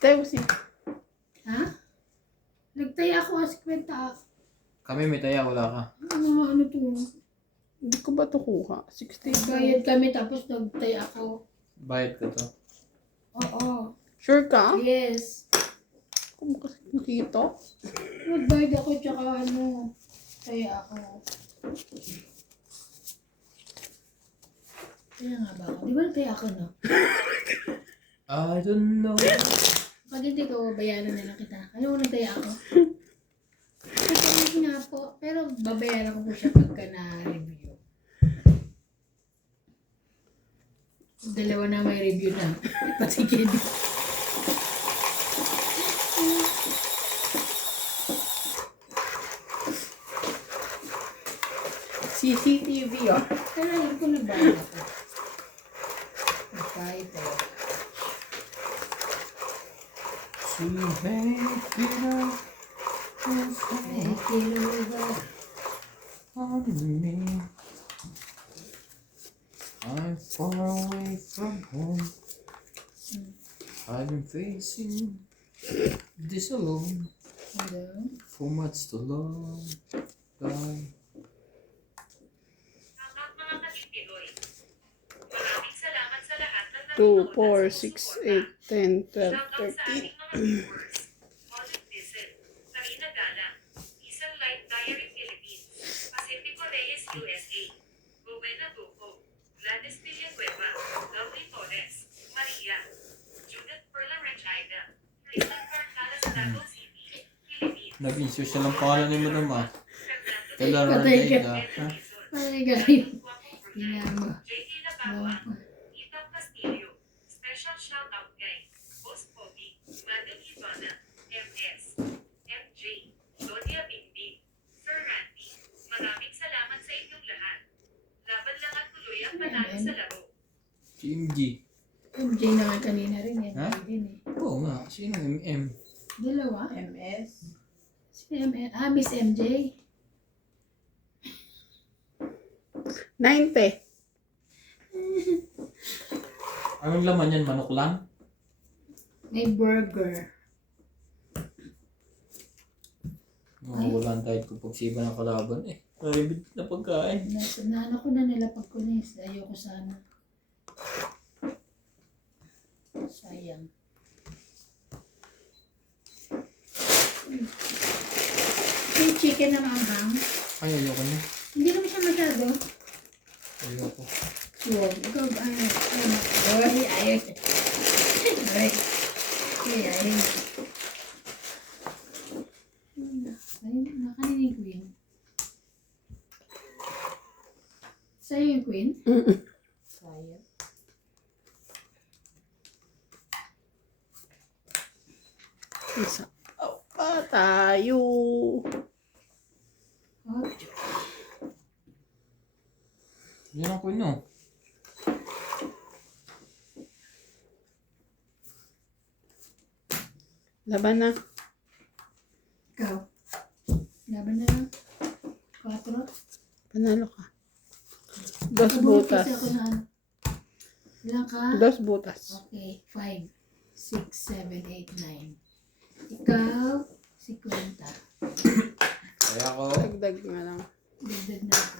Tayo si. Ha? Nagtaya ako kasi kwenta. Kami may taya, wala ka. Ano to? Hindi ko ba ito kuha? 60. Bayad kami tapos nagtaya ako. Bayad ko to. Oo. Sure ka? Yes. Kung kasi nakita. Nagbayad ako tsaka taya ako. Kaya nga ba ako? Di ba nagtaya ako, no? I don't know. Pag hindi ko, bayaran na lang kita. Ano kung nagtaya ako? Ito nga po. Pero babayaran ko po siya pagka na-review. Dalawa na may review na. Patigil. CCTV, oh. Pero alam ko nagbayad ako. Nagbayad ako. To make it up Make it over. on me. I'm far away from home. I've been facing this alone. Hello? For much too long. Bye. Mga kapitiloy. Maraming salamat sa lahat ng 2, 4, 6, 8, 10, 12, Shoutout sa 13. ating mga viewers. Olive Diesel, Karina Gala, Isang Light Diary Philippines, Pacifico Reyes USA, Rowena Tuco, Gladys Villanueva, Lovely Torres, Maria, Judith Perla Rechaida, Cleveland Carcala sa Davao City, Philippines. Naging social ang pangalan ni Madam ah. Kailan Patay ka. Rayda. Ay, galing. Tingnan mo. JT Labagua, Ethan Castillo, special shoutout kay Boss Pogi, Madam Ivana, MS, MJ, Donia Bindi, Sir Randy. Maraming salamat sa inyong lahat. Laban lang at tuloy ang panalo sa laro. Team G. MJ na nga kanina rin yan. Ha? Din eh. Oo nga. Sino MM? Dalawa? MS. Si Miss MJ. 90. Anong laman yan? Manok lang? May burger. Mawawalan tayo kung pagsiba ng kalaban eh. Naribid na pagkain. Ano ko na nilapag ko na yun. Ayoko sana. Sayang. Yung chicken na maanghang. Ay, ayoko na. Hindi naman siya masyado. Ayoko. Wow. Ikaw, ay, ayos. Ay, ayos. Ay, nakaninig queen. Sa'yo yung queen? Sayang. Isa. Pa tayo. Oh, Yan ako no. Laban na. ikaw. Laban na lang. 4. Panalo ka. Dos butas. Kasi ako na ano. Ilan ka? Dos butas. Okay. 5, 6, 7, 8, 9. Ikaw, 50. Kaya ako, Dagdag nga lang. Dagdag na ako.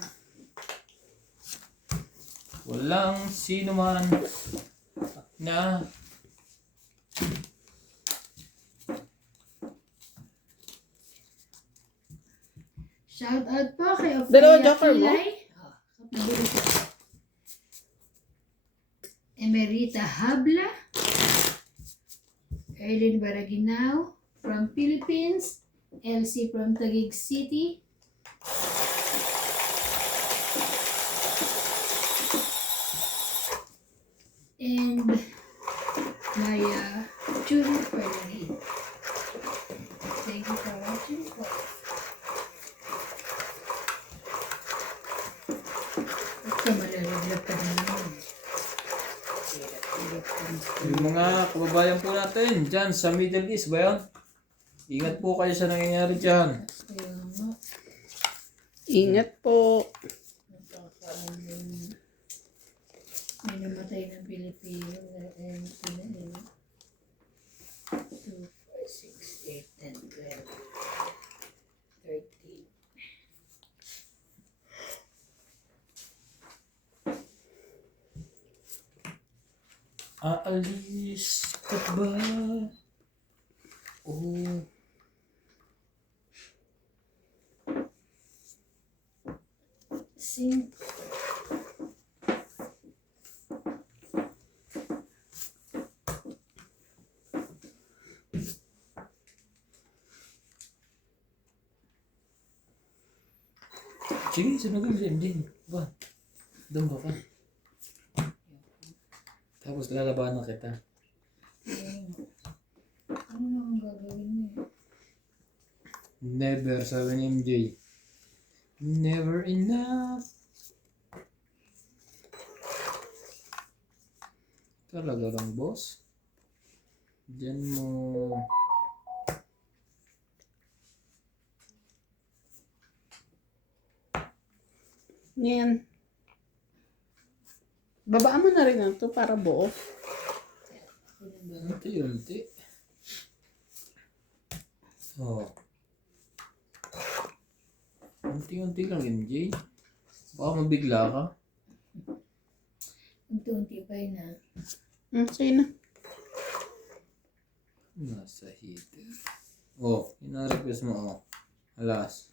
walang sino man na Shout out po kay Dalawa Ophelia joker mo? Kilay. Nabili ko. Emerita Habla. Erlin Baraginao from Philippines. Elsie from Taguig City. And Maya Judith Ferrari. Thank you for watching po. Ito malalaglag ka naman. yung mga kababayan po natin dyan sa Middle East ba yun? Ingat po kayo sa nangyayari dyan. Kaya nga. Ingat po. May namatay ng Pilipino. Aalis ka ba? Oh. Sing. Sige, sunugin mo si MJ. Ba? Doon ba ka? Tapos lalabanan kita. Ano na ang gagawin mo? Never, sabi ni MJ. Never enough. Talaga lang, boss. Diyan mo. Yan. Babaan mo na rin ito para buo. Unti-unti. Oh. Unti-unti lang, MJ. Baka mabigla ka. Unti-unti pa yun ah. Sige na. Nasa heater. Oh, yun ang request mo, oh. Alas.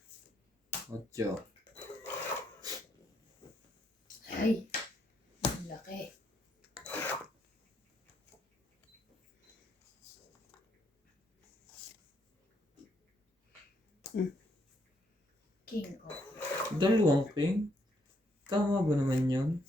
8. Ay. Ang laki. King ko. Dalawang king? Tama ba naman yun?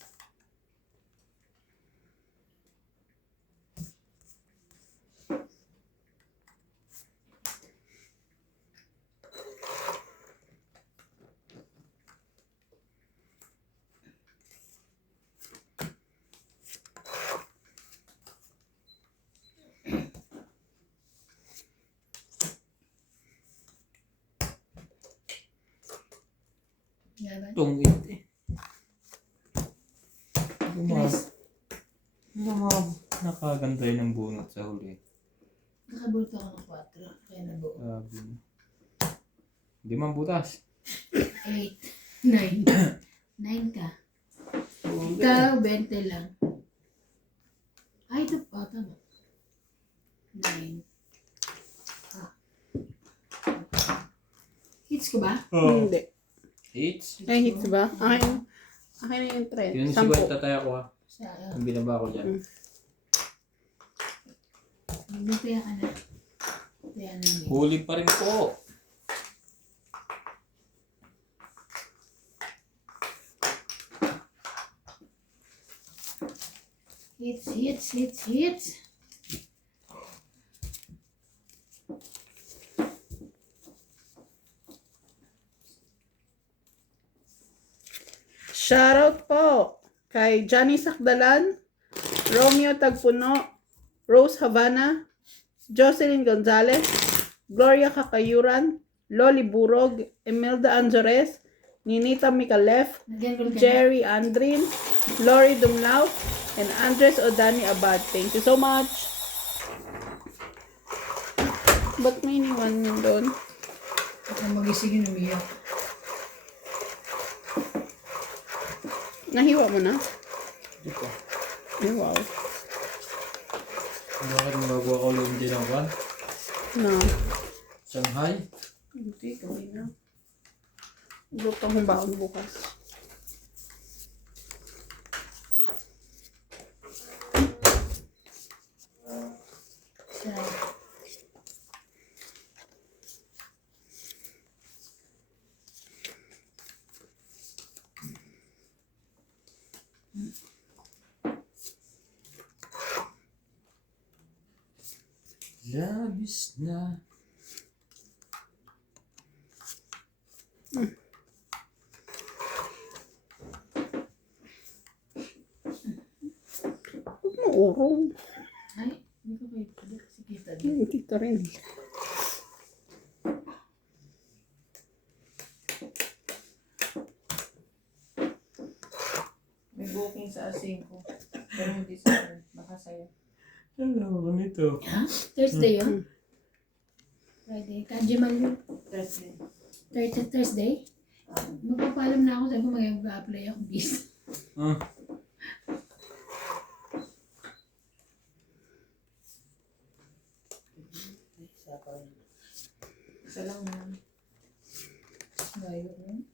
Laban. Tungit eh. Tres. Nakaganda yun ang bunot sa huli. Nakabulto ako ng 4. Kaya nabuo. Sabi mo. Hindi man butas. 8. 9. 9 ka. Ikaw, 20 lang. Ay, ito pa. Tama. 9. Ah. Hits ko ba? Hindi. Hits? Ay, hits ba? Akin na yung trend. Yun si 10. Gwen tataya ko ha. Sa, Ang binaba ko dyan. Nagtaya ka na. Taya namin. Huli pa rin po. Hits. Shoutout po kay Johnny Sakdalan, Romeo Tagpuno, Rose Havana, Jocelyn Gonzalez, Gloria Kakayuran, Loli Burog, Imelda Anjores, Ninita Mikalef, Nagyan ko lang Jerry Andrin, Lori Dumlao, and Andres Odani Abad. Thank you so much. Ba't may iniwan yun doon? Ako magising yung umiyak. Nahiwa mo na? Hindi ko. Ay, wow. Bakit magawa ko lang din ang kwan? No. Shanghai? Hindi, gawin na. Luto akong baon bukas. Sa Labis na. Huwag mo urong. ay, hindi ko kayo pala kasi kita din. Hindi to rin. May booking sa A5. Pero hindi sa akin. Nakasaya. Ano ba nito? Ha? Thursday yun? Friday. Kajiman yun. Thursday. Thursday? Magpapalam na ako. Sabi ko mag-apply ako. Please. Ah. Isa lang naman. Layo mo.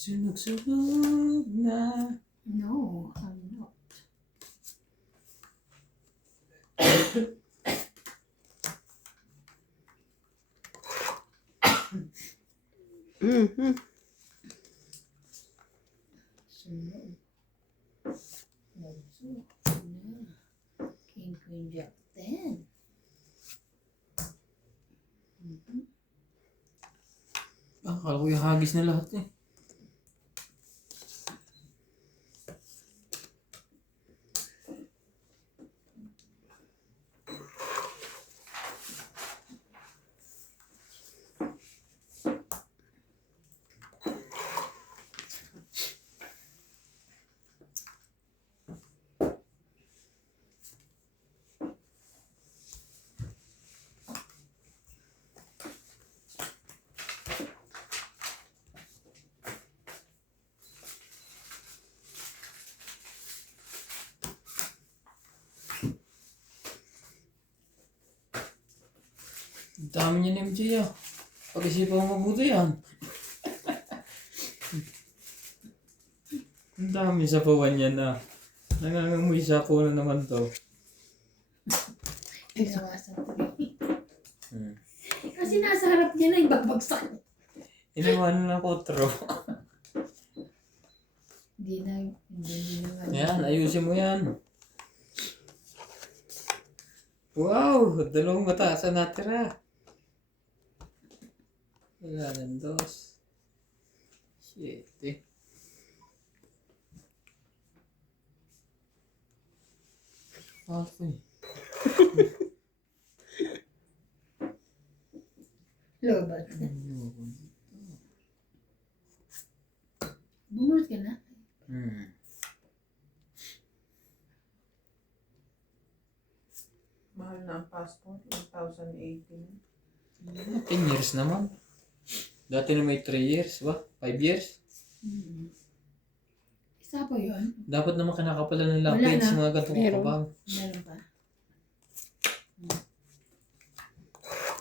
Sunog-sunog na. No, I'm not. Mhm. Sunog. Nagsunog na. King Queen Jack 10. Akala ko yung hagis na lahat eh. Ang dami niya ni MJ ah. Pag-isipan mo mabuti yan. Ang dami sa pawan niya na. Nangangamoy sa po na naman to. Pinawasan ko rin. Hmm. Kasi nasa harap niya na ibabagsak. Inawanan na ko tro. Hindi na nga. Yan, ayusin mo yan. Wow! Dalawang mataas na natira. Wala ng dos. Shit eh. Okay. Lobat. Bumulot ka na. Mahal na ang passport. 1,018. 10 years naman. Dati na may 3 years, ba? 5 years? Isa po yun. Dapat naman kinakapala ng Wala lapid na. sa mga gantong Meron. kabang. Meron pa.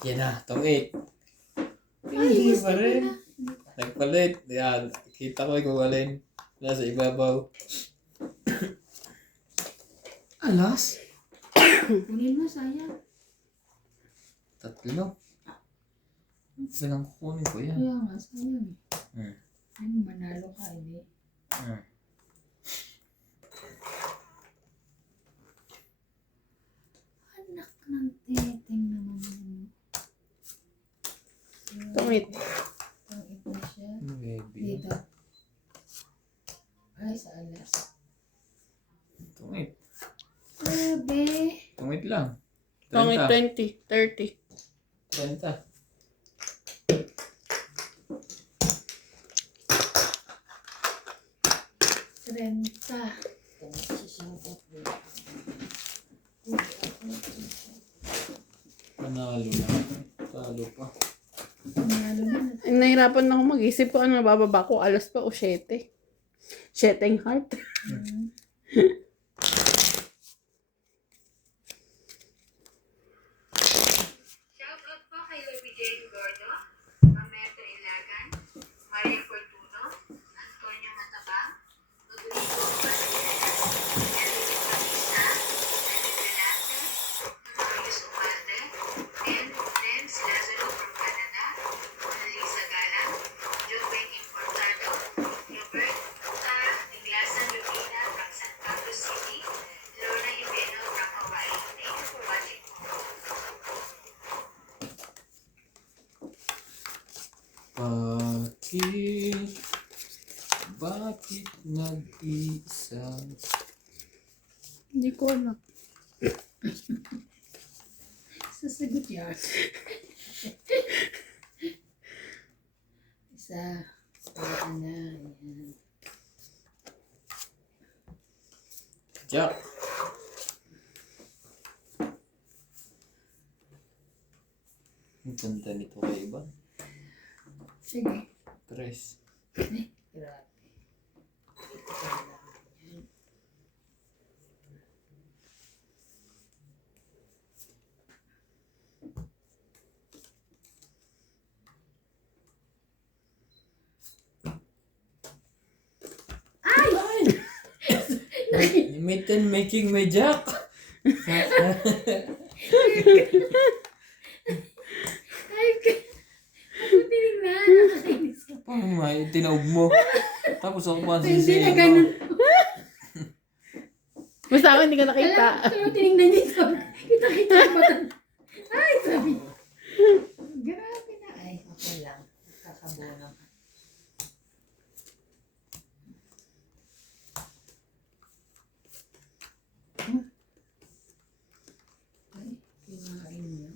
Yan na, tong 8. Ay, Hindi gusto pa ko rin. na. Nagpalit. Yan, kita ko kung alin. Nasa ibabaw. Alas? Kunin mo, sayang. 3. Talagang kukunin ko yan. Kaya nga, sayang. Hmm. Ay, manalo ka, hindi. Anak ng teteng naman. Tungit. Tungit na siya. Baby. Dito. Ay, sa alas. Tungit. Grabe. Tungit lang. Tungit 30. 20, 30. 30. Renta. Panalo na. Talo pa. Manalo na. Nahirapan na ako mag-isip ko ano bababa ko. Alas pa o 7. 7 ang heart. Shoutout po kay Louie Jane Gordo, Mamerto Ilagan, Maria Fortuno, Antonio Matabang, Rodrigo Valdez, Elvin Batista, David Velate, Marius Umalde, and Nens Lazaro from Canada, Annalisa Galang, Joven Importado, Robert Tiglasan Lubina from San Carlos City, Lorna Ibeno from Hawaii. Thank you for watching. Bakit nag-isa? Hindi ko alam. Sasagot yan. Isa. Isa na. Ayan. Jack. ganda nito kay Ivan. Sige. Tres. Grabe. Ito pala. Yan. Limited making my jack. Ay, ako tinignan. Nakakainis ka. Paano may tinaog mo? Tapos ako pa Hindi na sisihin ganun. mo. Basta ako hindi ko nakita. Pero tinignan niya ito. Kita-kita ang mata. Ay, sabi. Grabe na. Ay, okay lang. Kakabuo naman. Ay, kinain niya.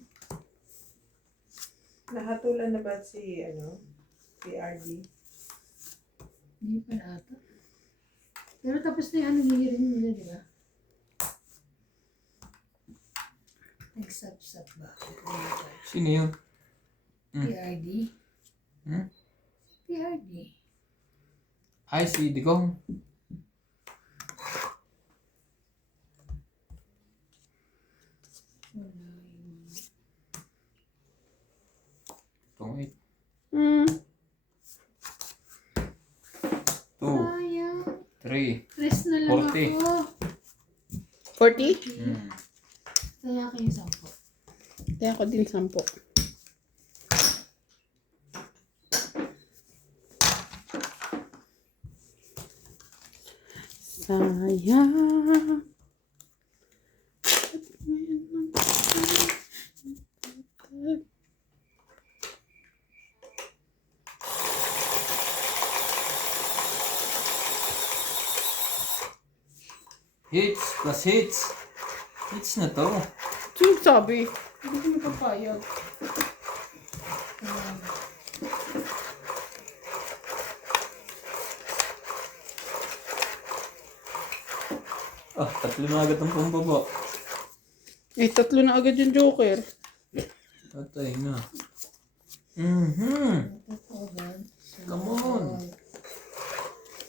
Nahatulan na ba si, si RD? Hindi pa na ata. Pero tapos na yung ano hihirin nila, di ba? Nagsap-sap ba? Sino yun? PRD? Hmm? PRD. Ay, si Digong. Wala yung... Tungit. Hmm. 2, Sayang. 3. Press na lang 40. ako. 40? Kaya kayo 10. Kaya ako din 10. Sayang. Hits plus hits. Hits na to. Sino sabi? Hindi ko napapayag. Ah, 3 na agad ang pambaba. Eh, 3 na agad yung Joker. Patay na. Mhm. Come on.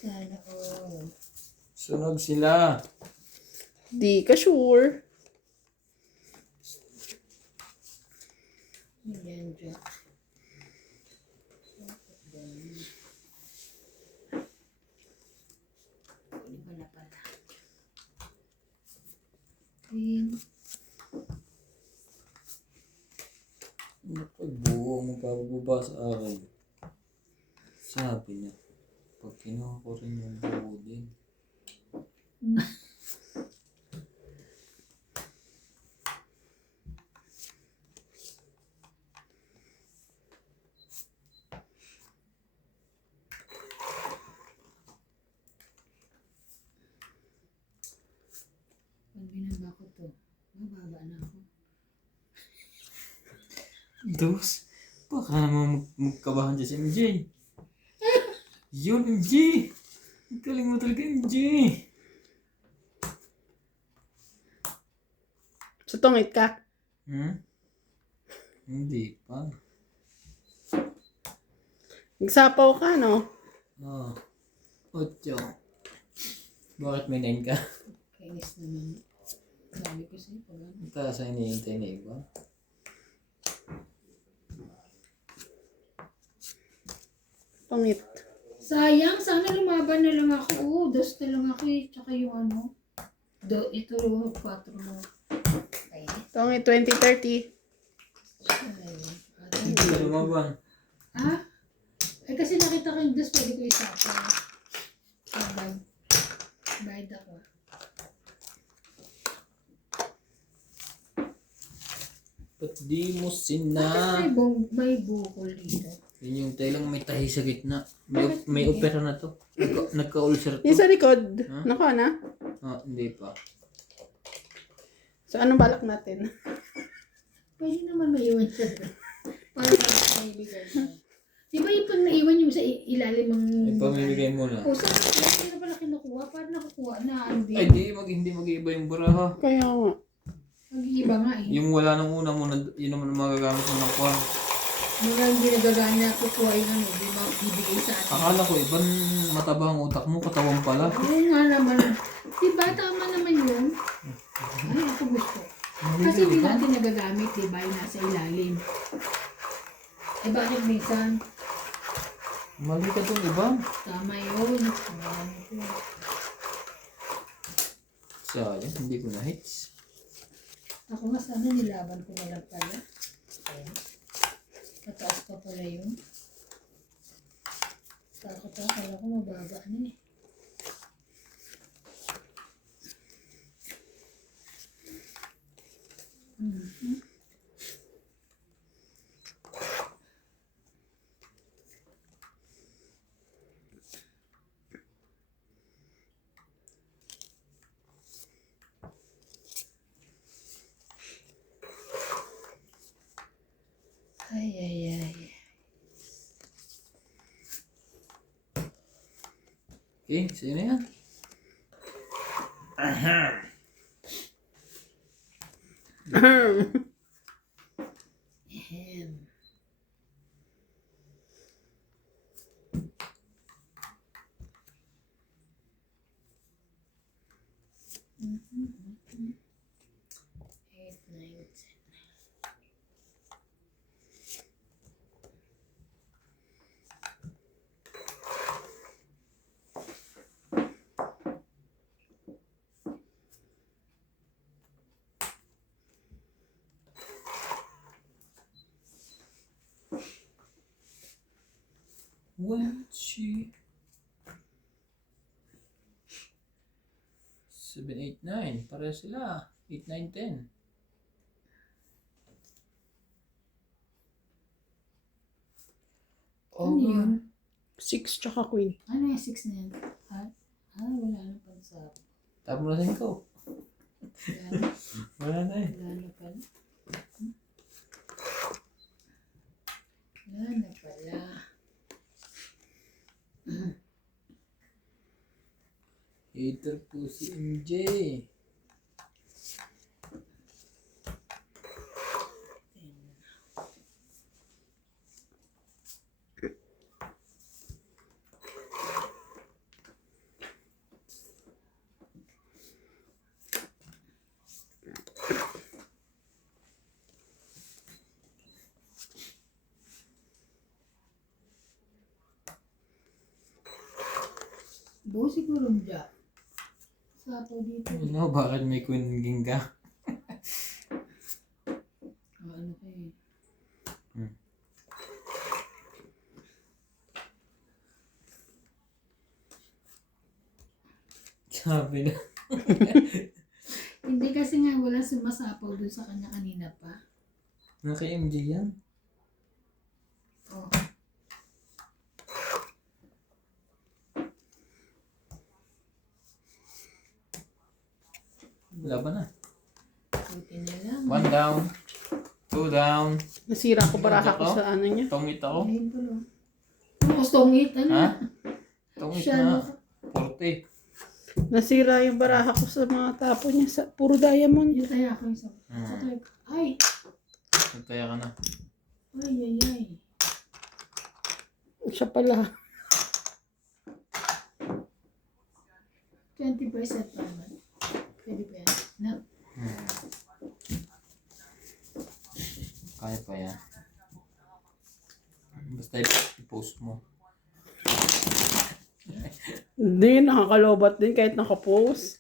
Sana all. Sunog sila. Di ka sure. Yan dyan. Iba na pala. Green. Buo mo pababa sa akin. Sabi niya, pag kinuha ko rin yung buo din. Pag binaba ko to, mababa na ako. Dos, baka naman magkabahan dyan si MJ. Yun, MJ! Ang galing mo talaga, MJ! So, tungit ka. Hindi pa. Nagsapaw ka, no? Oh. 8. Bakit may 9 ka? Kainis naman. Sabi ko sa'yo pag ano. Ang taas ay hinihintay na iba. Tungit. Sayang, sana lumaban na lang ako. Oo, 2 na lang ako eh. Tsaka yung ano. Ito 4 mo. Ay, Tungit, 2030. Hindi ka lumaban. Ah? Eh kasi nakita ko yung 2, pwede ko isapa. Bayad ako. Ba't di mo Bakit sina? may bukol dito? Yun yung taylang may tahi sa gitna. May opera na to. Nagka-ulcer to. Yung sa likod. Huh? Nako na. Ah, hindi pa. So, anong balak natin? Pwede naman maiwan siya. Para sa kaibigan mo. Di ba yung pag naiwan yung sa ilalim ng... Ay, pamimigay mo na. O, saan na pala kinukuha? Paano nakukuha na? Ano Ay, hindi mag-iba yung baraha. Kaya nga. Mag-iiba nga eh. Yung wala nung una mo, yun naman ang magagamit mo ng kwan. Mga hindi nagagana kukuha yung ano, di ba, bibigay sa atin. Akala ko, ibang mataba ang utak mo, katawan pala. Oo nga naman. Di ba, tama naman yun? Ay, ako gusto. Kasi hindi natin nagagamit, di ba, yung nasa ilalim. Eh, bakit minsan? Mali ka itong iba. Tama yun. Ayan ito. Sayang, hindi ko na-hits. Ako nga sana nilaban ko na lang pala. Ayan. Mataas pa pala yun. Takot ako, kala ko mababa na eh. Mhm. Ay, ay, ay. Okay, sino yan? Ahem. Eight, nine, 10. When she 7, 8, 9. Pareha sila. 8, 9, 10. Ano yun? 6 tsaka queen. Ano yung 6 na yan? Ha? Wala na pala sa... Tama na sa ko. Wala na, Wala na eh. wala na pala. Wala na pala. Hater po si MJ. Buo siguro dyan. Sapo dito. Ano, bakit may queen king ka? Ano kayo? Sabi na. Hindi kasi nga wala sumasapaw dun sa kanya kanina pa. Naka MJ yan. Oh. Wala ba na? Buti na lang. 1 down. 2 down. Nasira ko baraha ko Ako? sa ano niya. Tungit ako. Ayun pala. Ano, stongit? Ano? Ha? Tungit Siya, na. no? 40. Nasira yung baraha ko sa mga tapo niya. Sa, puro diamond. Yung taya ko yung sa... Hmm. Ay! Nagtaya ka na. Ay, ay, ay. Siya pala. 20% pa naman. Pwede pa yan. No. Hmm. Kaya pa yan. Basta i-post mo. Hindi, nakakalobat din kahit nakapost.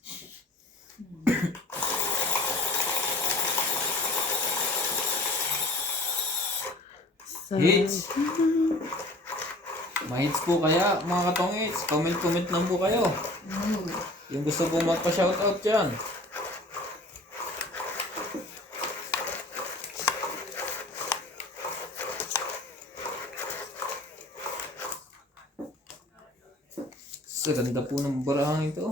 Sa... Hits! Ma-hits po kaya mga katongits. Comment lang po kayo. No. Yung gusto po magpa-shoutout dyan. Sa ganda po ng barahang ito.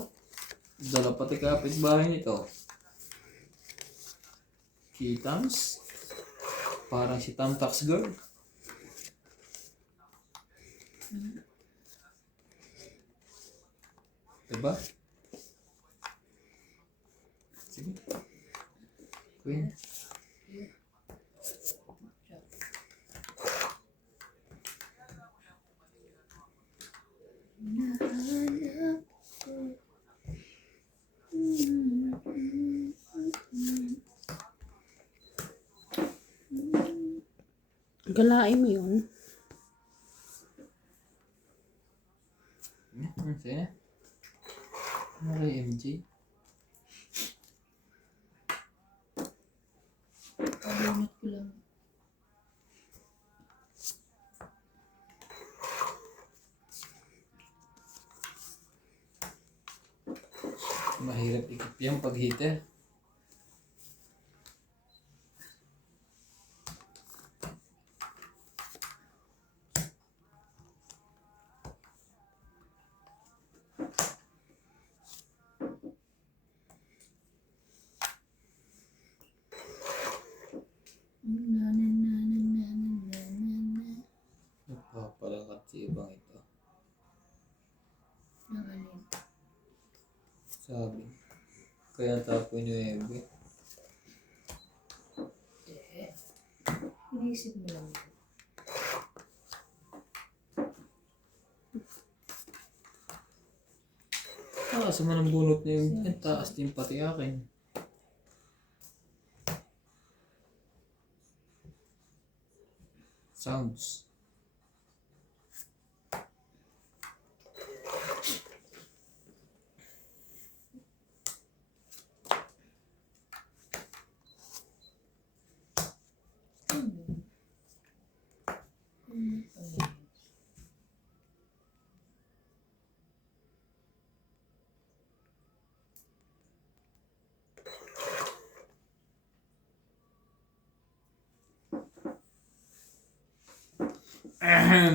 Dala pati kapitbahay nito. Kitams. Parang si Tamtax Girl. Diba? Sige. Queen. Galain mo yun. Sa'yo na. Ano kay MJ? Pabunot ko lang. Mahirap ikip yung pag-heater. Nagpapalakat si ibang ito. Ang alin. Sabi. Kaya tapo niyo Ebe. Iniisip mo lang. Taas naman ang bunot niya yung taas din pati akin. Sounds.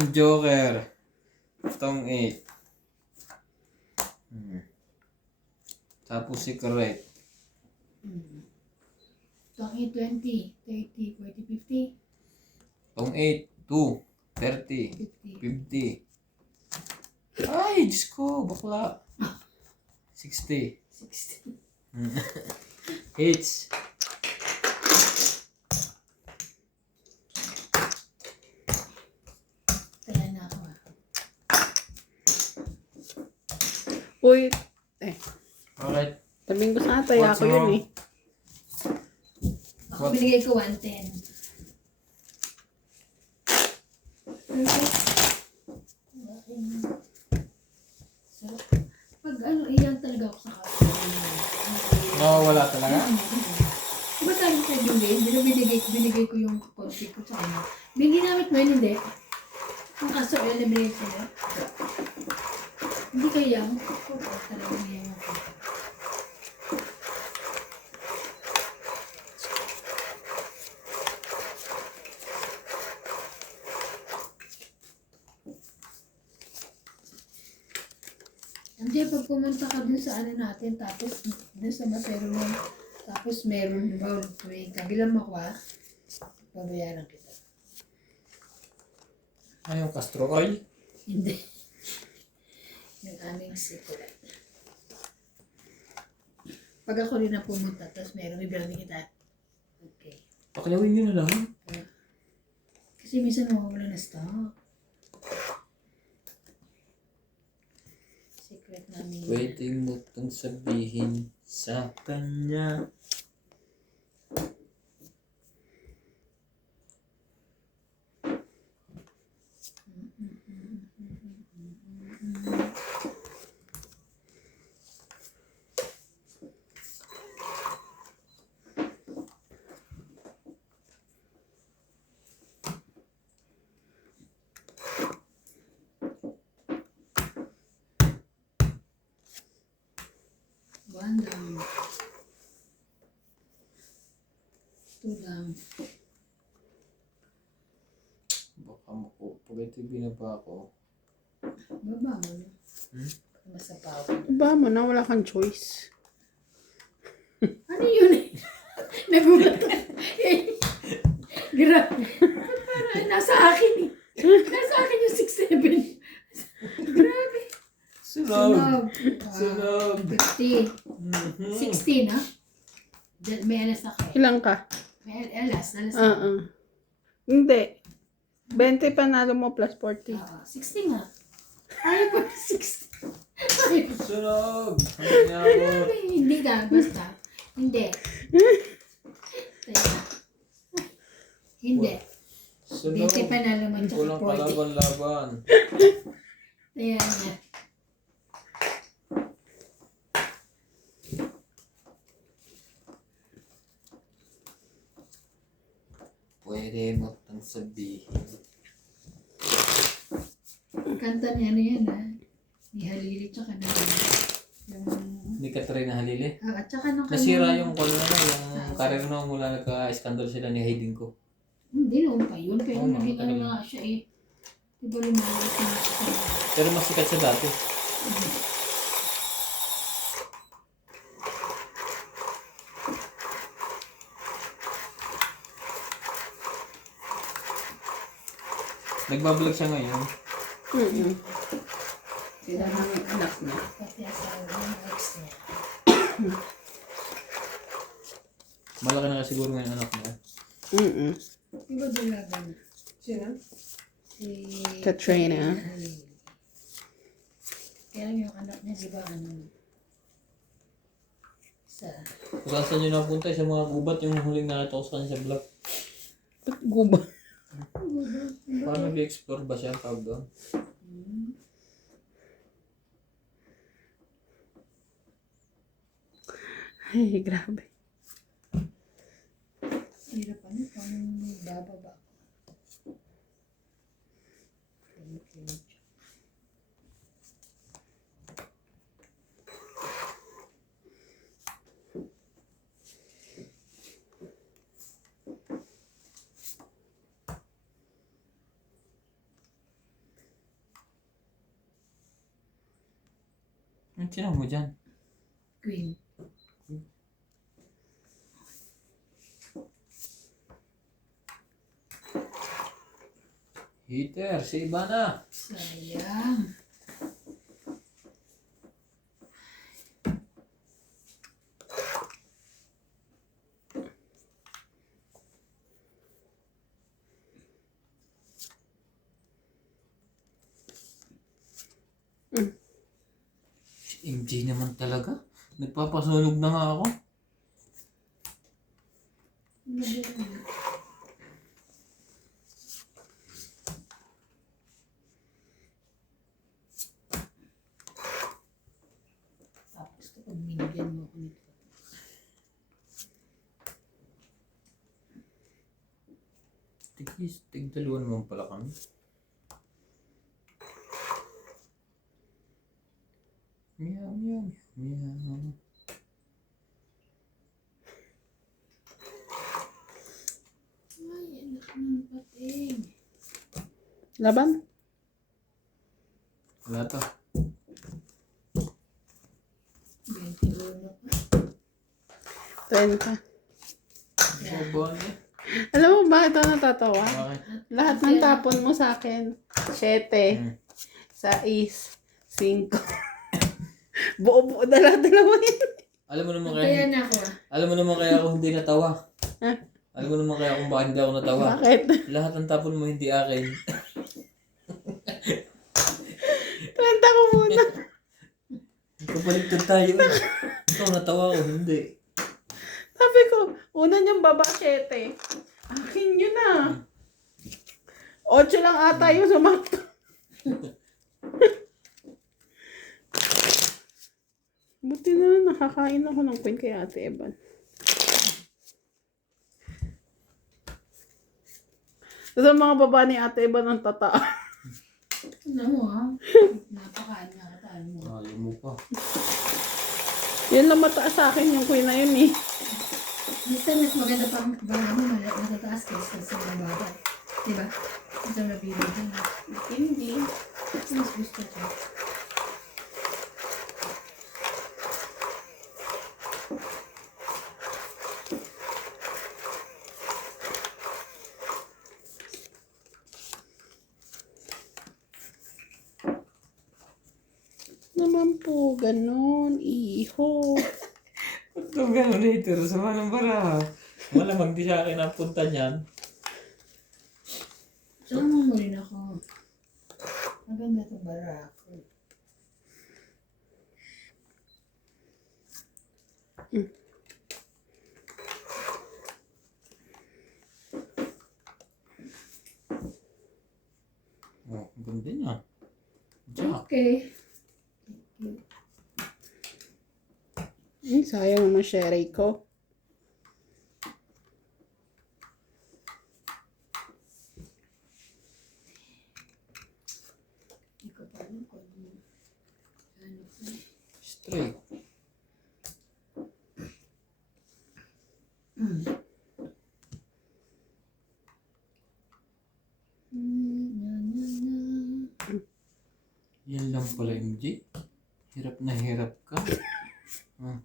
Joker. Tong 8. Tapos secret. Tong 20, 30, 40, 50, Tong 8. 2. 30. 50. 50. Ay, Diyos ko. Bakla. 60. 60. Hits. Kaya na ako ah. Uy, Alright. tabing ko sa atay What's ako yun wrong? eh. Ako binigay ko 110. So, pag ano, iyan talaga ako sa kasi. Nawawala talaga? Diba sabi ko kay Julie, binigay ko yung konti ko sa kanya. May ginamit mo yun, hindi? Ang kaso, yun na binigay ko na. Hindi kaya, talagang yan ako. Hindi, pag pumunta ka dun sa ano natin, tapos dun sa masero mo, tapos meron, diba, may kabilang mo ko ah, pabayaran kita. Ano yung Castro Oil? Hindi. Yung aming secret. Pag ako rin na pumunta, tapos meron, bibilang kita. Okay. Pakyawin nyo na lang. Kasi minsan mawawala na stock. Secret namin. Pwede mo itong sabihin sa kanya. One down. Two down. Baka mo pag ito binaba ko. Baba mo na. Basta pa ako. Ba mo na, wala kang choice. Ano yun? Nagulat ka. Grabe. Parang nasa akin eh. Nasa akin yung 6'7". Grabe. Sunog! Wow. Sunog! 50. 16 ha? May alas na kayo. Ilang ka? May alas na. Hindi. 20 panalo mo plus 40. 16 nga. Ayaw ko 16. Ayaw. Sunog! Ano nga ako? Grabe. Hindi ka. Basta. Hindi. Teka. Hindi. Sunog. 20 panalo man tsaka Walang 40. kalaban-laban. Ayan niya. Pwede mo tang sabihin. Kanta niya ano yan ha. Ni Halili tsaka na yung Hindi ka try na halili. at tsaka nung Nasira yung yung karir na mula nagka-skandal sila ni Hayden ko. Hindi noon pa yun. Pero Oo, naging ano matagal na nga siya eh. Diba lumalas na siya. Pero mas sikat siya dati. Nagbablog siya ngayon. Mm-mm. Sila ng anak niya. Pati asawa yung ex niya. Malaki na kasi siguro ngayon anak niya. Mm-mm. Diba dalaga na? Sino? Si Katrina. Halili. Kaya yung anak niya diba ano sa Kung saan nyo napunta sa mga gubat yung huling nakita ko sa kanya sa vlog. Ba't guba? Paano nag-explore ba siya tawag doon? Ay, grabe. hirap ano pang bababa. Thank you. Ang sinaw mo dyan? Queen. Heater, si Ivana. Sayang. Si MJ naman talaga. Nagpapasunog na nga ako. Tapos kapag binigyan mo ako nito. Tig-dalawa naman pala kami. Meow, meow, meow, meow. Ay, anak ng pating. Laban? Wala to. 21 pa. 20. Bobon eh. Alam mo bakit ako natatawa? Bakit? Lahat ng tapon mo sa akin. 7. Hmm. 6. 5. Buo-buo dala-dalawa yun. Alam mo naman Kaya kaya, na ako ah. alam mo naman kaya ako hindi natawa. Huh? Alam mo naman kaya kung bakit hindi ako natawa. Bakit? Lahat ng tapon mo hindi akin. 20 ko muna. Kapaligtad tayo. Ikaw natawa ko, hindi. Sabi ko, una niyang baba 7. Akin yun ah. 8 lang ata yung sumakto. Buti na lang nakakain ako ng queen kay Ate Evan. Sa mga baba ni Ate Evan ang tata. Ano mo ah. Napakaan nga kataan mo. Ayaw mo pa. Yan lang mataas sa akin yung queen na yun eh. Minsan mas maganda pa ang bahay mo matataas kaysa sa mga bata. Diba? Sa mabili din. Hindi. Mas gusto ko. Naman po, ganun, iho. Ito gano'n later, sama ng baraha. Malamang di sa akin ang punta niyan. Sama mo rin ako. Maganda itong barako. ganda niya. Jack. Okay. Sayang naman sherry ko. Hindi ko pa alam kung ano pa. Straight. Yan lang pala, MJ. Hirap na hirap ka. Ah.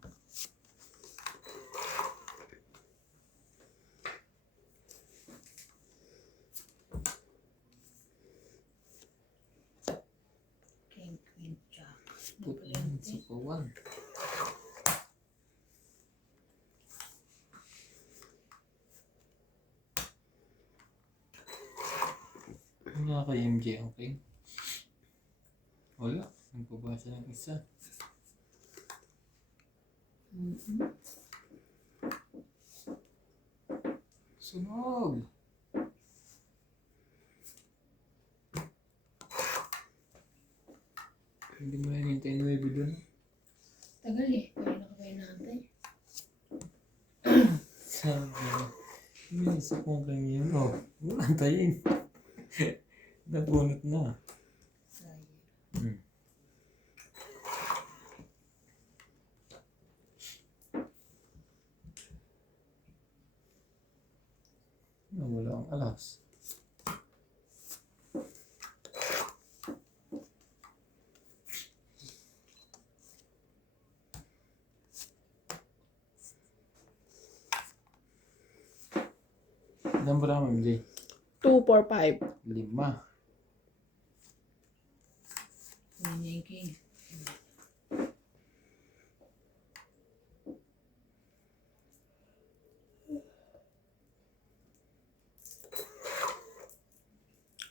King, queen, jack. Put yan sa pawan. Wala kay MJ, okay? Wala. Nagpabasa ng isa. Sunog! Hindi mo yan hintayin na may doon. Tagal eh. Kaya na kayo natin. Sabi mo, may isa kong kanino. Huwag antayin. Nabunot na. Sayang. Wala ang alas. Ilan ba naman, MJ? 2, 4, 5. 5. Queen niya yung king.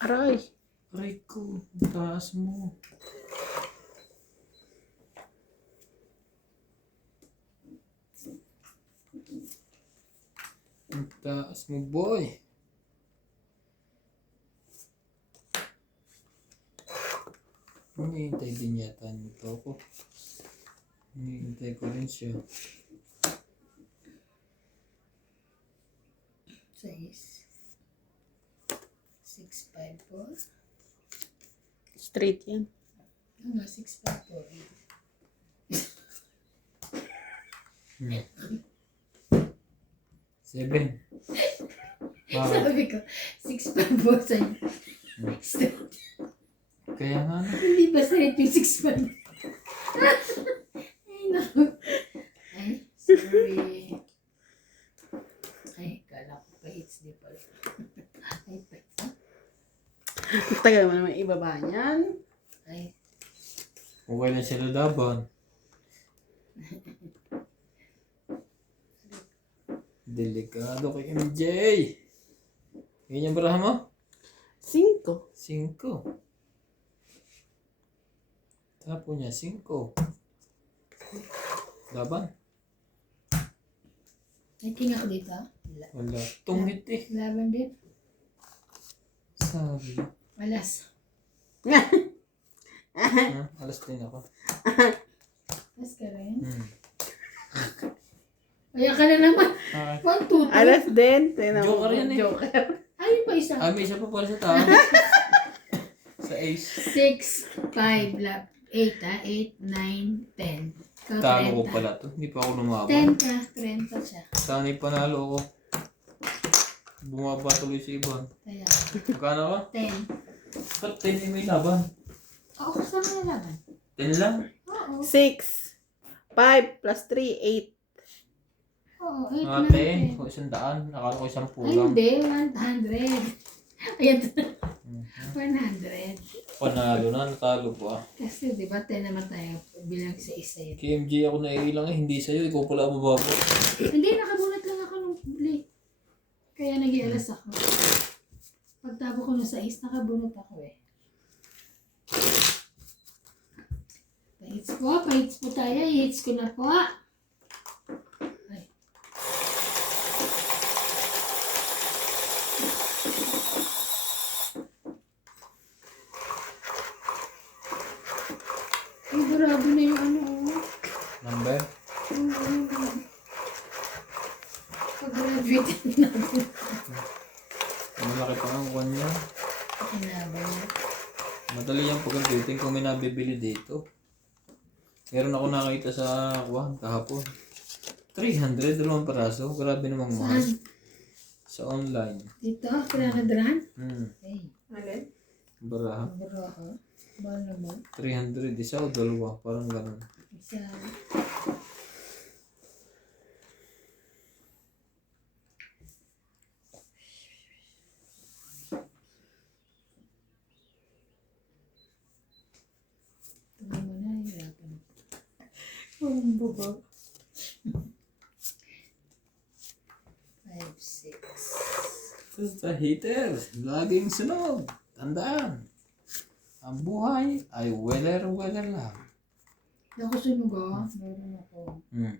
Aray. Aray ko, taas mo. Ang taas mo, boy. Hinihintay din yata nito ako. Hinihintay ko rin siya. 6, 5, 4. Straight yan. Ano, 6, 5, 4. 7. Bakit? Sabi ko, 6, 5, 4 sa'yo. Straight. Kaya nga na. Hindi ba straight yung 6, 5? Ay, naku. Ay, sorry. Ay, kala ko pa hits di pala. Ay, pa. Tagal mo naman ibaba niyan. Ay, Okay lang sila laban. Delikado kay MJ. Ganyan baraha mo? 5. 5. Tapo niya, 5. Laban? ay king ako dito. Wala. Tungit eh. Laban din. Sabi. Alas. Ha? Alas din ako. Alas ka rin. Hmm. Kaya ka na naman. Ah, 1, 2, 3. Alas din. Tingnan mo. Joker yan eh. Joker. Ay, pa isa. may isa pa pala sa tao. Sa ace. 6, 5, 8, 8, 9, 10. Ikaw, Talo ko 30. pala to. Hindi pa ako lumaban. 10 ka, 30 siya. Sana'y panalo ako. Bumaba tuloy si Ivan. Kaya, Magkano ka? 10. Ba't 10 may laban? Ako kasama na laban. 10 lang? Oo. 6. 5 plus 3, 8. Oo, 8 Mga na 10. O 100. Nakala ko 10 Ay, lang. hindi. 100. Ayan. Mhm. 100. Panalo na. Natalo pa. Kasi, di ba, 10 naman tayo bilang sa isa yun. KMJ ako naiilang eh. Hindi sa'yo. Ikaw pala mababa. Hindi, nakabulat lang ako nung huli. Kaya nag-ialas ako. Pagtabo ko na sa is, nakabunot ako eh. Pa-hits po tayo. I-hits ko na po. Ay. Graduate natin. Malaki pa ang kuwan niya. Kinaba niya. Madali yung pag-graduating kung may nabibili dito. Meron ako nakita sa kuwan kahapon. 300, dalawang paraso. Grabe namang mahal. Saan? Sa online. Dito? Pinakadaran? Ay, Alin? Baraha. bro ako. Mahal naman. 300, isa o dalawa. Parang ganun. Isa. Tingnan mo na, hirapan. Ang baba. 5, 6. Sa haters, laging sunog. Tandaan. Ang buhay ay weather lang. Ako sunog ah. Meron ako. Hmm.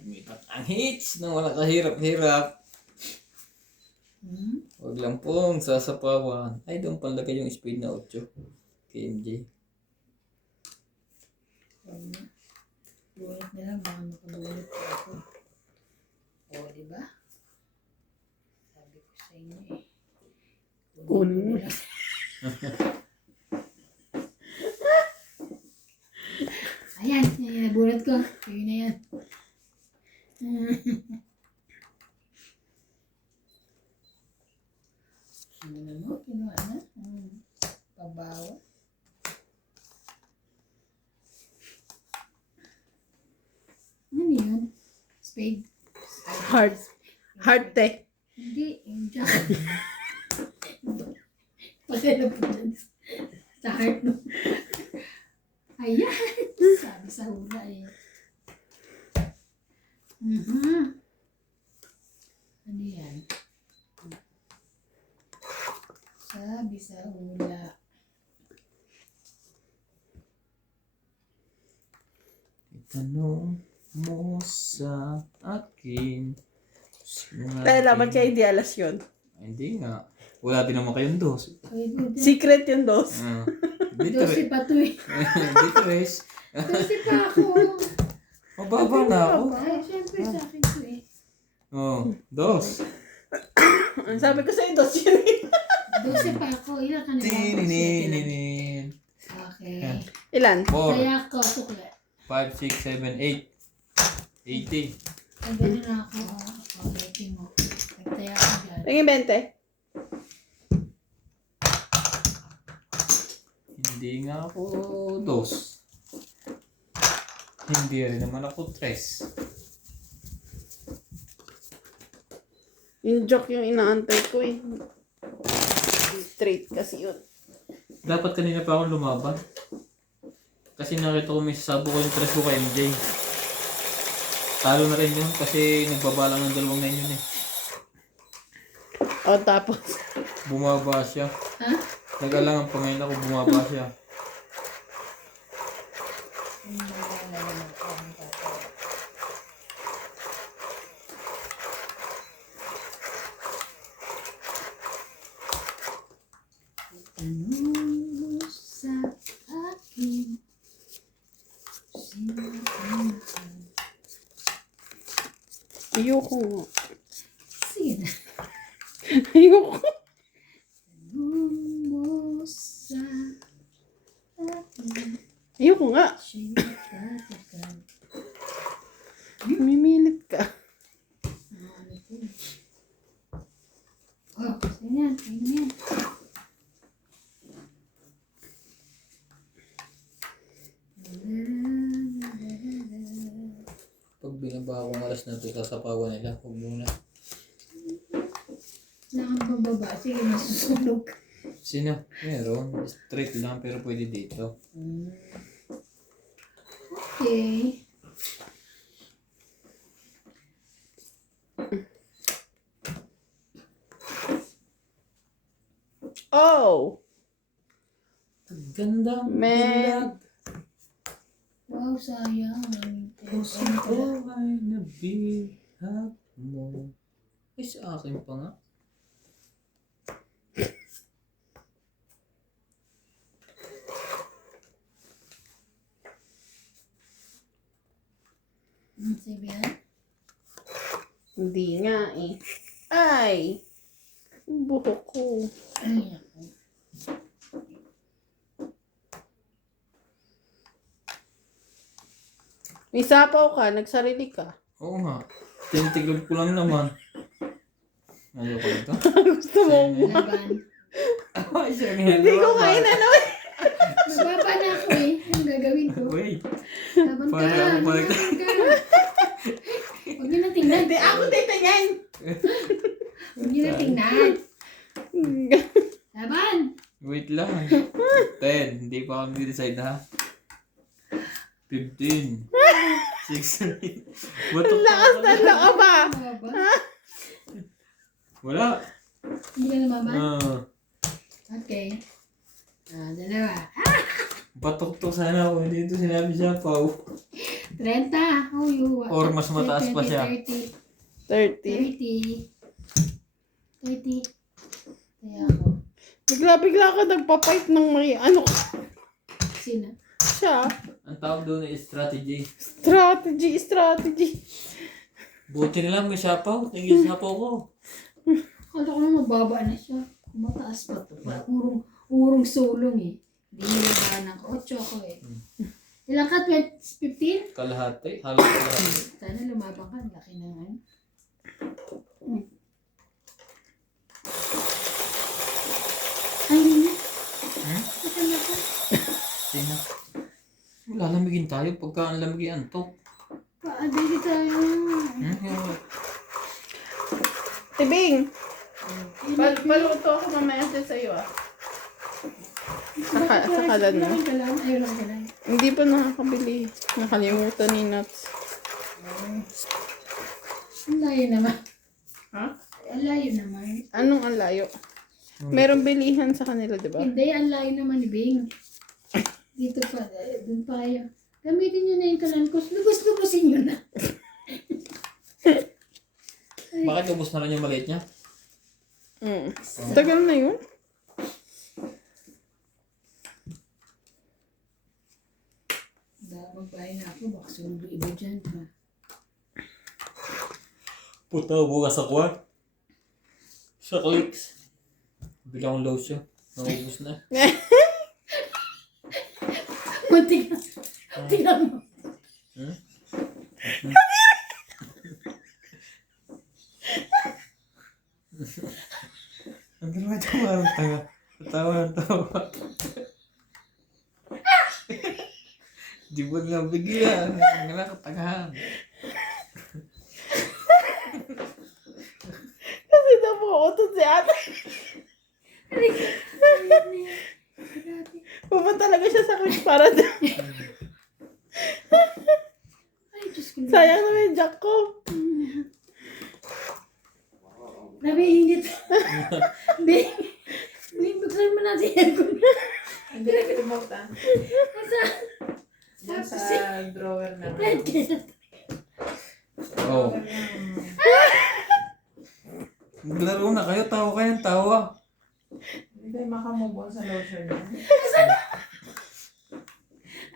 Lumipat ang hits na wala kahirap-hirap. Huwag lang pong sasapawan. Ay, doon palagay yung speed na 8. KMJ. Bulat na lang, baka makabulat pa ako. O, diba? Sabi ko sa inyo eh. Kunin mo. Ayan, yan, nabulat ko. Kayo na yan. Ano mo? Kinuha na? Pabawa. Ano yun? Spade? Heart. Heart eh. Hindi, yung jack. Pagkala po dyan sa heart mo. Ayan! Sabi sa hula eh. Ano yan? Sabi sa hula. Itanong mo sa akin. Dahil naman kaya hindi alas yun. Ay, hindi nga. Wala din naman kayong dos. Ay, good. Secret yung dos. Dosi pa to eh. Bitres. Dosi pa ako. Mababa na ako. Ay, syempre sa akin to eh. Oh, dos. Ang sabi ko sa'yo, dos yun eh. Dosi pa ako. Ilan ka na lang? Tininin. Okay. Ilan? 4, Kaya ako, sukle. 5, 6, 7, 8. 80. Ang gano'n na ako. Okay, mo. Nagtaya ako dyan. Tingin 20. Hindi nga ako dos. Hindi rin naman ako tres. Yung joke yung inaantay ko eh. Straight kasi yun. Dapat kanina pa akong lumaban. Kasi nakita ko may sasabo ko yung tres ko kay MJ. Talo na rin yun kasi nagbabalang ng 2 na yun eh. O tapos. Bumaba siya. Ha? Nag-alangan pa ngayon ako, bumaba siya. Tanong sa akin. Sino ang Ayoko nga. Sige na. Ayoko. Tanong mo sa akin. Ayoko nga. Sino tatagal? Mimilit ka. Ano to? Oh, sige na. Sige na. Pag binaba akong alas na ito, sasapawan nila. Huwag muna. Nakapababa. Sige, masusunog. Sino? Meron. Straight lang pero pwede dito. Okay. Oh! Ganda. Man. Wow, sayang. Puso ko ay nabihag mo. Ay, sa akin pa nga. Sabi yan? Hindi nga eh. Ay! Buhok ko. Ay, ako. May sapaw ka, nagsarili ka. Oo nga. Tinitigod ko lang naman. Ayoko nito. Gusto mo. Laban. Ay, siya Hindi ko nga inano eh. Mababa na ako eh. Ang gagawin ko. Uy, Laban ka. Parang ako balik. Laban ka. Huwag niyo na tingnan. Hindi ako titingin. Huwag niyo na tingnan. Laban. wait lang. 10. Hindi pa kami decide ha. 15. 16. Batok Lakas na loob ah. Mababa. Wala. Hindi ka lumaban? Ah, Okay. Dalawa. batok to sana ako. Hindi ito sinabi siya pa. 30. Oh, you. Or mas mataas pa siya. 30. 30. 30. Kaya ako. Bigla-bigla ka nagpapipe ng may ano Sino? siya. Ang tawag doon ay strategy. Strategy. Buti na lang may sapaw. Tingin sapaw ko. Kala ko na mababa na siya. Mataas pa to. Urong sulong eh. Hindi nila ng 8 ako eh. Ilang ka? 15? Kalahati. Halos kalahati. Sana lumabang ka. Laki na nga. Ay, hindi. Baka na ka. Sina? Lalamigin tayo pagka ang lamigin antok. Paadili tayo. Tibing. Paluto ako mamaya siya sa'yo ah. Sakalan na. Ayun lang ka lang. Hindi pa nakakabili. Nakalimutan ni Nuts. Ang layo naman. Ha? Ang layo naman. Anong ang layo? Merong bilihan sa kanila, di ba? Hindi, ang layo naman ni Bing. Dito pa, dun pa kayo. Gamitin nyo na yung kalankos. Lubos-lubosin nyo na. Bakit ubos na lang yung maliit niya? Tagal na yun. Magbahay na ako. Baka sundo iba dyan. Ha? Puta, bukas ako ah. Sa clicks. Bigla akong lotion. Naubos na. Muntik na. Tingnan mo. Ang ginawa ito parang tanga. Tawa ng tawa. Di ba nga bigla? Ang nakatagahan. Kasi nabuotot si ate. Pupunta talaga siya sa couch para doon. Ay, Diyos ko. Sayang naman yung jack ko. Nabihinit. Bing. Bing, buksan mo natin yan. Hindi na kalimutan. Asa? Diyan sa drawer na. Oo. Maglaro na kayo. Tawa kayong tawa. Hindi makamove on sa lotion niya.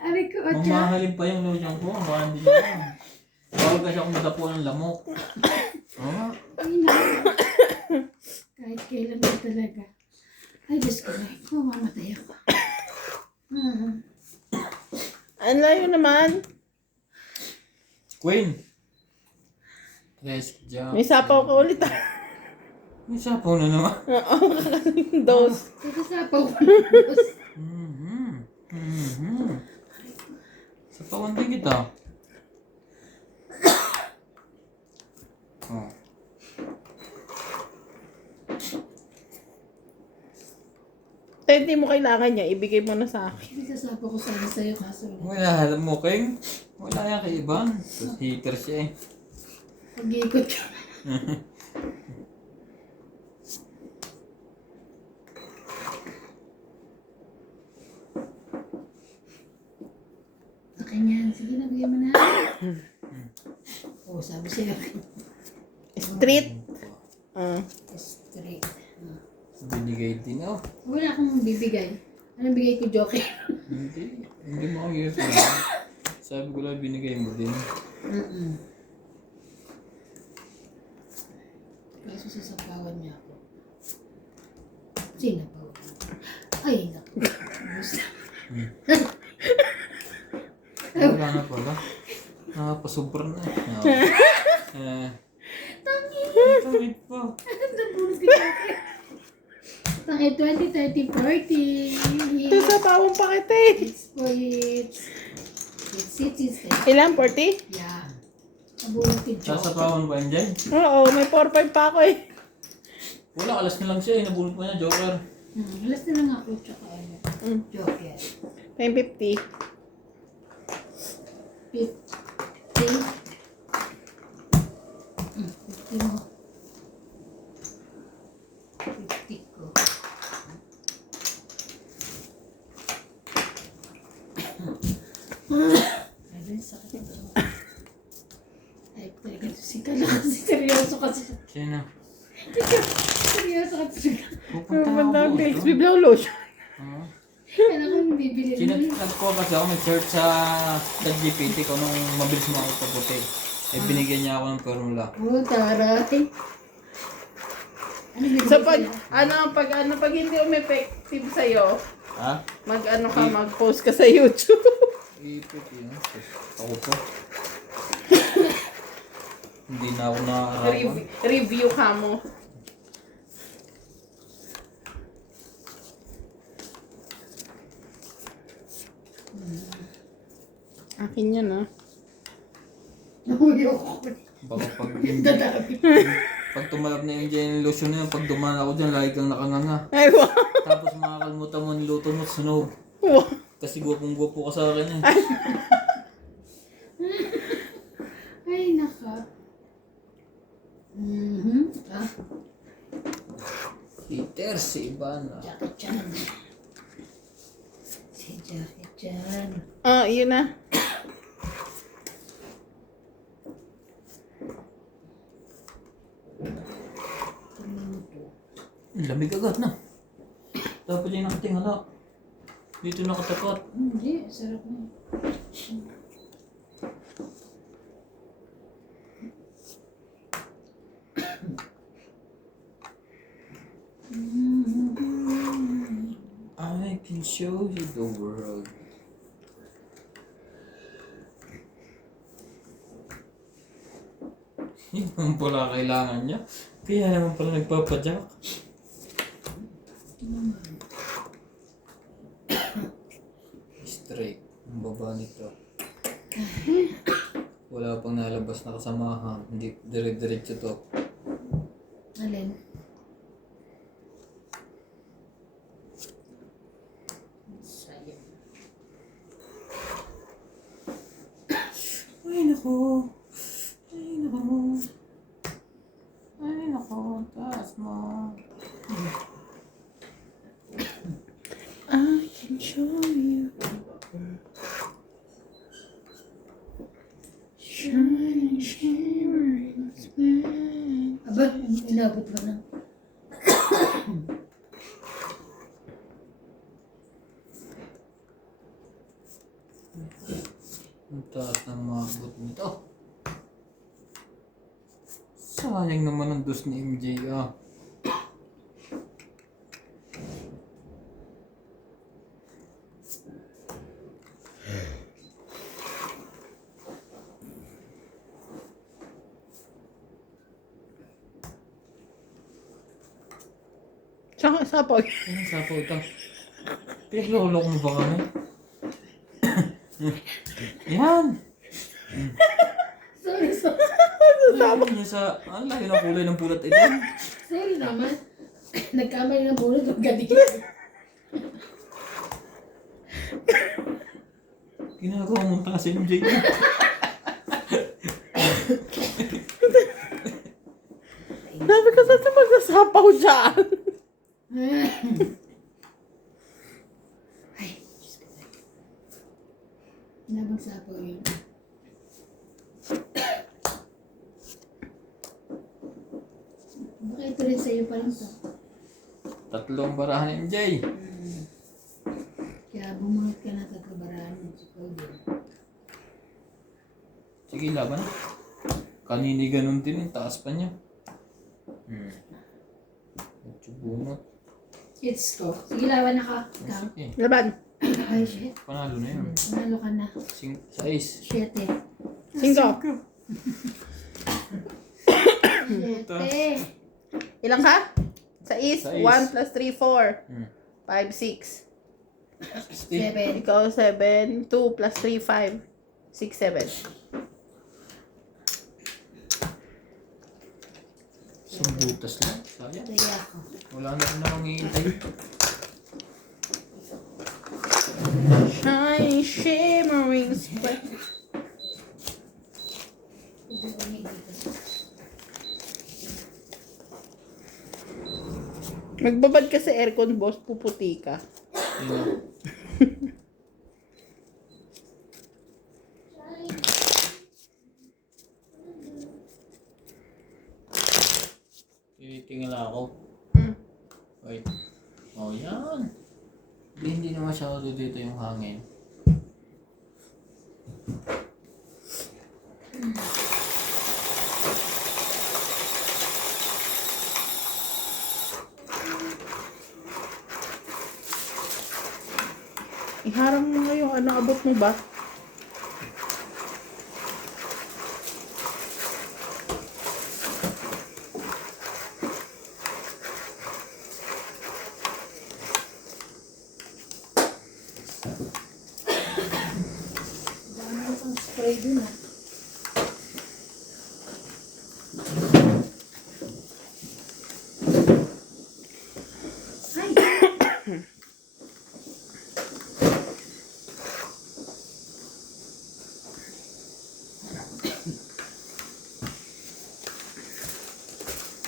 Ari ko, atya. Mamahalin pa yung lotion ko. Baka hindi nyo. Bawal kasi akong madapo ng lamok. Oo. Ay, na. Kahit kailan na talaga. Ay, Diyos ko na. Mamamatay ako. Ang layo naman. Queen. Yes, jump. May sapaw ka ulit ah. May sapaw na naman. Oo, kakaling dose. Nagkasapaw ko ng Diyos. Sapawan din kita. Oh. Hindi mo kailangan niya, ibigay mo na sa akin. Nagkasapaw ko sana sa'yo kaso. Wala, alam mo, King. Wala yan kay Ivan. Hater siya eh. Pag-iikot ka. Akin yan. Sige na, bigyan mo na. Oo, sabi siya. Street. Straight. Binigay din oh. Wala akong bibigay. Anong bigay ko, Joker? Hindi mo ako yun. Sabi ko lang binigay mo din. Kaso sasapawan niya ako. Sinapawan. Ay, naku. Gusto. Wala na pala. Nakapasubra na eh. Tangit pa. Nabulog ko, Joker. Tangit 20, 30, 40. Sasapawang pa kita eh. It's Ilan? 40? yeah. Nabulog ko, Joker. Sasapawan ba yan dyan? Oo, may 4-5 pa ako eh. Wala, alas na lang siya eh. Nabulot pa niya, Joker. Alas na lang ako, tsaka ano. Joker. 10.50. 50. 50 mo. 50 ko. Ay, sakit ito. Ay, talaga ito si Kala kasi seryoso kasi. Sino? Seryoso kasi si Kala. Pupunta ako. Pupunta ang Bixby Blow Lotion. Kaya kung bibili Nagko kasi ako nag-search sa GPT kung anong mabilis mo ako paputi. Eh binigyan niya ako ng formula. Oh, taray. Ano bibili So pag, sa'yo? pag hindi umeffective sa'yo, Ha? mag-post ka sa YouTube. Ipit yun. Ako po. Hindi na ako nakarawan. Review ka mo. Akin yan ah. Nahuyo ko. Baka pag, Dadami. pag tumalab na yung Jenny lotion na yun, pag dumaan ako dyan, lagi kang nakanganga. Ay, wow. Tapos makakalimutan mo niluto mo, sunog. Wow. Kasi gwapong-gwapo ka sa akin eh. Ay, naka. Ah, Peter, si Ivana. Jackie Chan. Si Jackie Chan. Ah, yun na. Lamig agad na. Dapat yung nakatingala. Dito nakatapat. Hindi, sarap na. I can show you the world. Yun naman pala kailangan niya. Kaya naman pala nagpapadyak. Straight. Ang baba nito. Wala pang nalabas na kasamahan. Hindi dire-diretso to. Alin? Sayang. Ay nako. Ay nako. Ay nako. Taas mo. I can show you. Shining, shimmering, splendid. Aba, inabot mo na. Ang taas ng mabot nito. Sayang naman ang dos ni MJ ah. Saan ka sapag? Anong sapaw ito? Pinaglolok mo ba kami? Yan! Sorry. Sabi niya sa... Ang layo ng kulay ng pulat ito. Sorry naman. Nagkamali ng bunod ng galing. Ginagawa mo tanga si MJ. Sabi ko saan magsasapaw dyan. Ay, Diyos ko. Nabagsapaw yun. Baka ito rin sa'yo pa lang to. Tatlong barahan ni MJ. Kaya bumunot ka na tatabarahan mo sa Claudio. Sige, laban. Kanini ganun din, yung taas pa niya. Medyo bunot. It's ko. Sige, lawan na ka. Ikaw. Sige, Laban. Ay, shit. panalo na yun. Manalo ka na. Sais. 7. 5. 7. Ilang ka? 6. Sais. 1 plus 3, 4. Hmm. 5, 6. 60. Ikaw 7. 2 plus 3, 5. 6, 7. Isang butas lang. Sayang. Kaya ako. Wala na rin namang hihintay. Shine, shimmering spread. Magbabad ka sa aircon, boss. Puputi ka. Yun. Tinitingala ako. Wait. Oh, yan. Hindi na masyado dito yung hangin. Iharang mo nga yung ano, abot mo ba? Dami kang spray dun ah. Ay!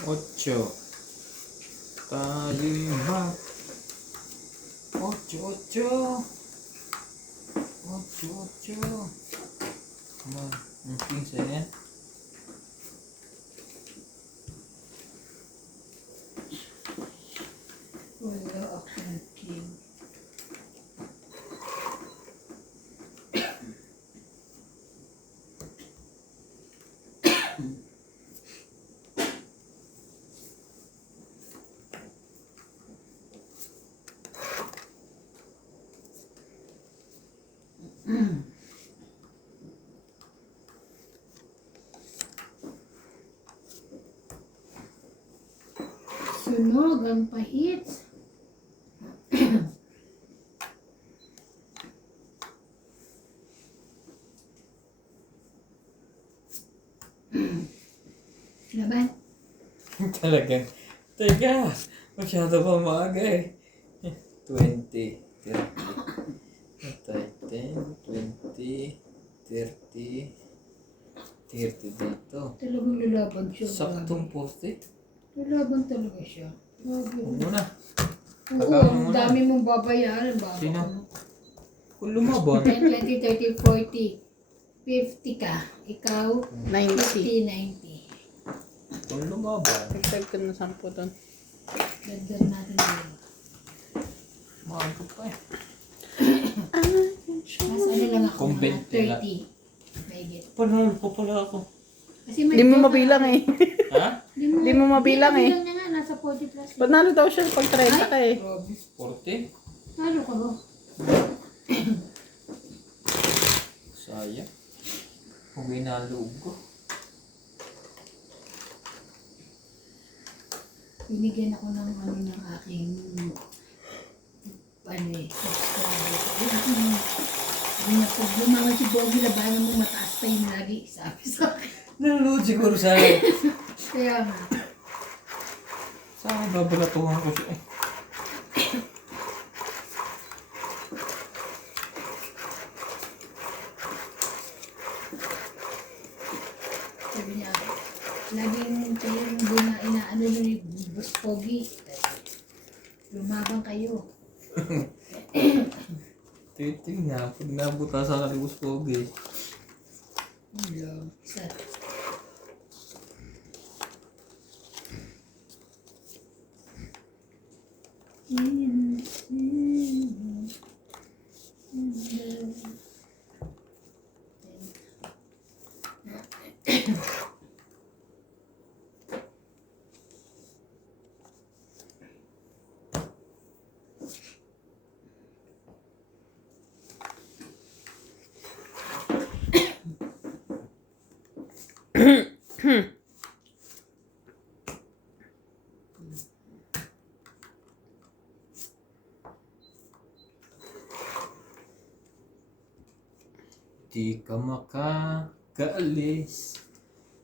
8. Tayo'y mag 8. 8. Ang pinsa yan. Wala akong king. Sunog ang pahit. Laban. Talagang. Teka, masyado pa maaga eh. 20, 30. Patay, 10, 20, 30, 30 dito. Talagang lalaban siya. Saktong 40. Lalaban talaga siya. Grabe. Huwag mo na. Oo, Tagalog ang mo na. dami mong babayaran. Baka Sino? ano. Kung lumaban. 10, 20, 30, 40. 50 ka. Ikaw, 90. 50, 90. Kung lumaban. Nag-save ka na 10 doon. Dagdag natin yun. Maaga pa eh. Mas ano lang ako, Kung mga 20 lang. 30. Mahigit. Panalo pa pala ako. Kasi Hindi mo mabilang eh. Ha? Hindi mo mabilang eh. Mabilang niya nga, nasa 40 plus. Panalo daw siya pag 30 ka eh. Grabe. 40? Ano ka ba? Sayang. Kung inaloob ko. Binigyan ako ng ano ng aking ano eh, subscriber. Sabi niya, pag lumangan si Boggy, labanan mo mataas pa yung lagi. Sabi sa akin. Nanonood siguro sa akin. Kaya nga. Sa akin babalatuhan ko siya eh. Laging kayong inaano nyo ni Boss Pogi. Lumabang kayo. Titing nga, pag nabutasan ka ni Boss Pogi. Hello. Sir. Di ka makakaalis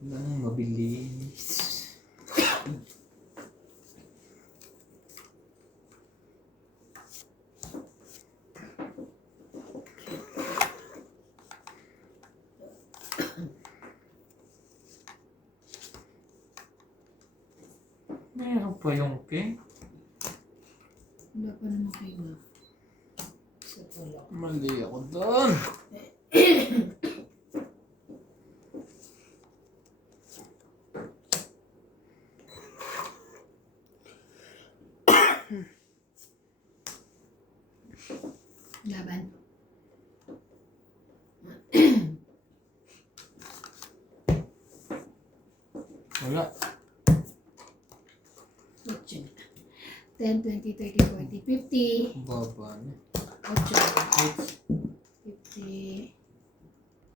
ng mabilis. Meron pa yung king. Wala pa naman kayo na. Sa pala. Mali ako doon. Laban. Wala. 10, 20, 30, 40, 50. Baba na. 8. Eight. 50.